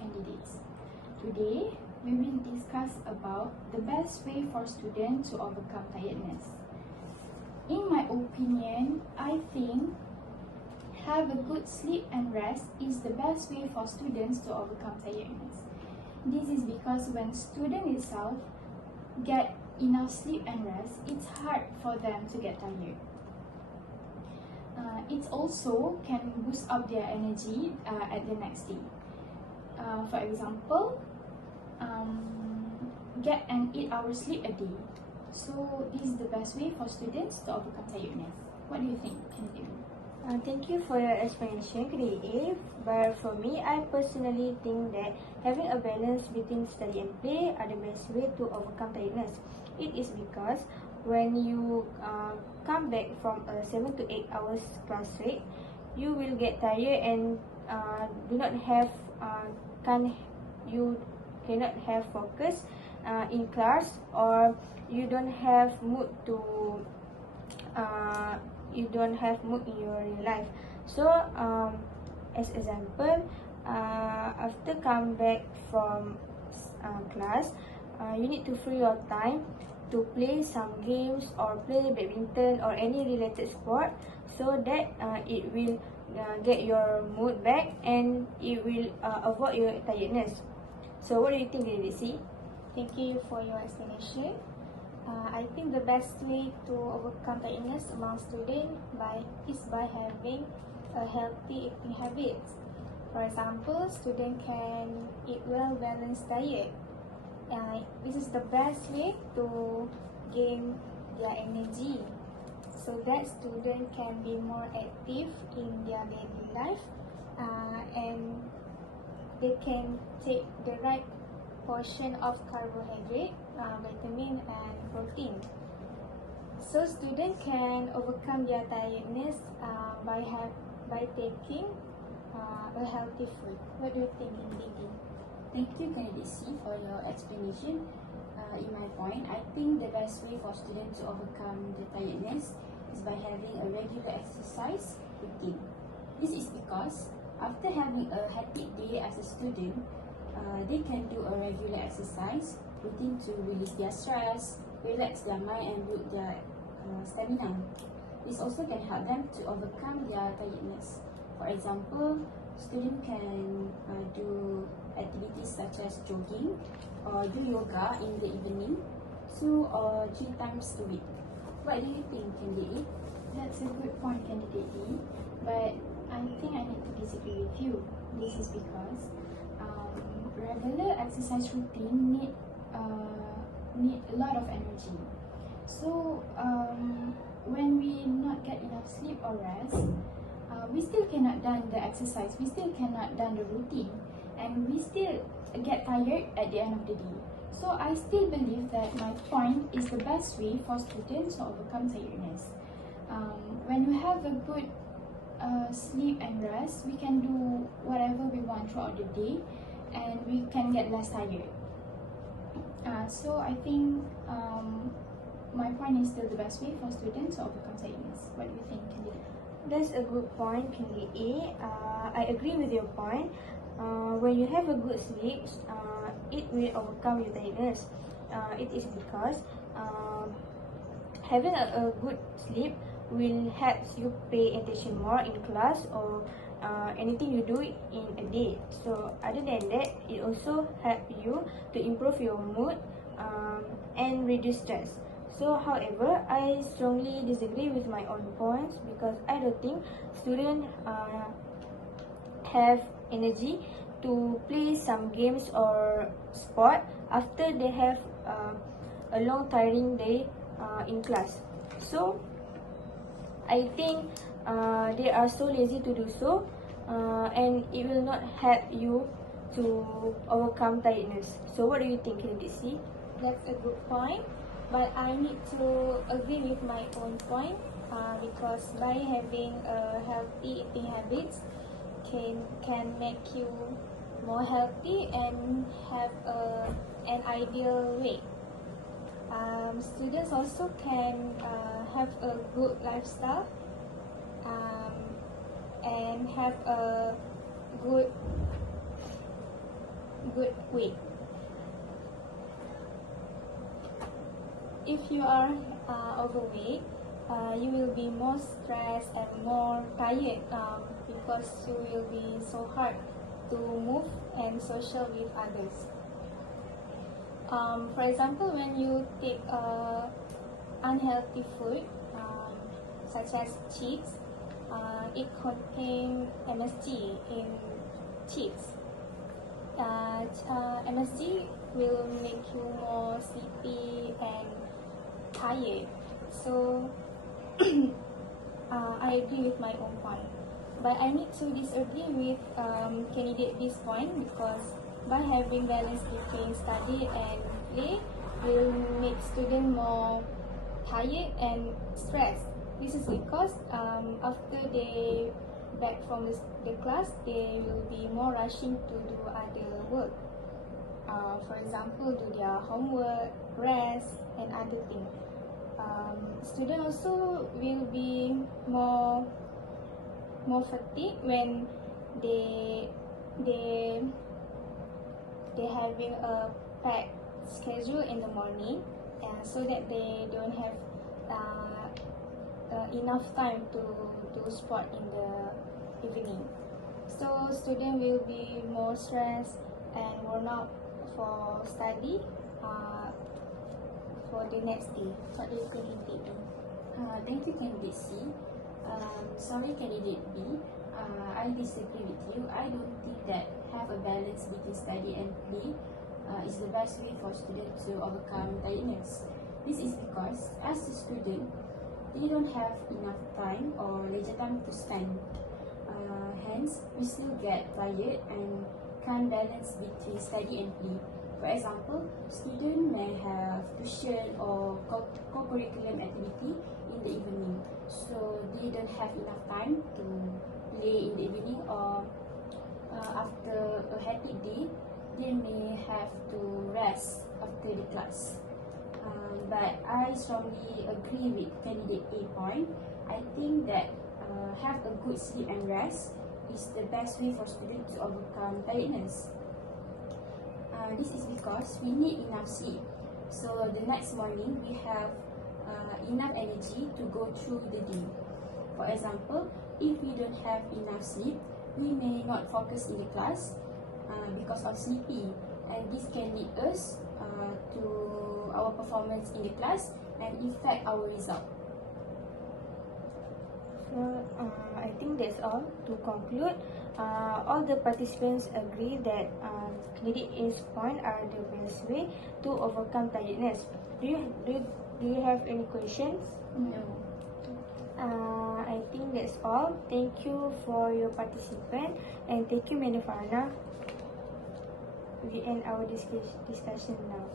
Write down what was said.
candidates. Today, we will discuss about the best way for students to overcome tiredness. In my opinion, I think have a good sleep and rest is the best way for students to overcome tiredness. This is because when students itself get enough sleep and rest, it's hard for them to get tired. It also can boost up their energy at the next day. For example, get an 8-hour sleep a day. So this is the best way for students to overcome tiredness. What do you think, Candidate? Thank you for your explanation, Candidate. But for me, I personally think that having a balance between study and play are the best way to overcome tiredness. It is because when you come back from a 7 to 8 hours class rate, you will get tired and you cannot have focus in class, or you don't have mood in your real life. So as example, after come back from class, you need to free your time to play some games or play badminton or any related sport, so that it will get your mood back and it will avoid your tiredness. So what do you think, Batrisyia? Thank you for your explanation. I think the best way to overcome tiredness among students is by having a healthy eating habits. For example, students can eat well-balanced diet. This is the best way to gain their energy, so that students can be more active in their daily life, and they can take the right portion of carbohydrate, vitamin and protein. So students can overcome their tiredness by taking a healthy food. What do you think, Intan? Thank you, Candidate for your explanation. In my point, I think the best way for students to overcome the tiredness is by having a regular exercise routine. This is because after having a hectic day as a student, they can do a regular exercise routine to release their stress, relax their mind and build their stamina. This also can help them to overcome their tiredness. For example, students can do activities such as jogging or do yoga in the evening, 2 or 3 times a week. What do you think, Candidate? That's a good point, Candidate D, but I think I need to disagree with you. This is because regular exercise routine need a lot of energy. So when we not get enough sleep or rest, we still cannot done the exercise, we still cannot done the routine, and we still get tired at the end of the day. So I still believe that my point is the best way for students to overcome tiredness. When we have a good sleep and rest, we can do whatever we want throughout the day and we can get less tired. So I think my point is still the best way for students to overcome tiredness. What do you think, Candidate? That's a good point, Candidate A. I agree with your point. When you have a good sleep, it will overcome your tiredness. It is because having a good sleep will help you pay attention more in class or anything you do in a day. So other than that, it also help you to improve your mood and reduce stress. So however, I strongly disagree with my own points because I don't think students have energy to play some games or sport after they have a long tiring day in class. So I think they are so lazy to do so, and it will not help you to overcome tiredness. So what do you think, Batrisyia? That's a good point, but I need to agree with my own point because by having a healthy eating habits can make you more healthy and have an ideal weight. Students also can have a good lifestyle and have a good good way. If you are overweight, you will be more stressed and more tired because you will be so hard to move and social with others. For example, when you take unhealthy food such as chips, it contains MSG in chips. MSG will make you more sleepy and tired. So I agree with my own point, but I need to disagree with candidate B's point, because by having balance between study and play will make students more tired and stressed. This is because after they back from the class, they will be more rushing to do other work. For example, do their homework, rest, and other things. Students also will be more fatigued when they having a packed schedule in the morning, and so that they don't have enough time to do sport in the evening. So students will be more stressed and worn out for study for the next day. What do you think, candidate B? Thank you, candidate C. Sorry, candidate B. I disagree with you. I don't think that have a balance between study and play is the best way for students to overcome tiredness. This is because as a student, they don't have enough time or leisure time to spend. Hence, we still get tired and can't balance between study and play. For example, students may have tuition or co-curricular activity in the evening, so they don't have enough time to play in the evening, or after a hectic day, they may have to rest after the class. But I strongly agree with candidate A point. I think that have a good sleep and rest is the best way for students to overcome tiredness. This is because we need enough sleep, so the next morning we have enough energy to go through the day. For example, if we don't have enough sleep, we may not focus in the class because of sleepy, and this can lead us to our performance in the class and affect our result. So I think that's all. To conclude, all the participants agree that candidate A's point are the best way to overcome tiredness. Do you have any questions? No. I think that's all. Thank you for your participation, and thank you, Madam Hanna. We end our discussion now.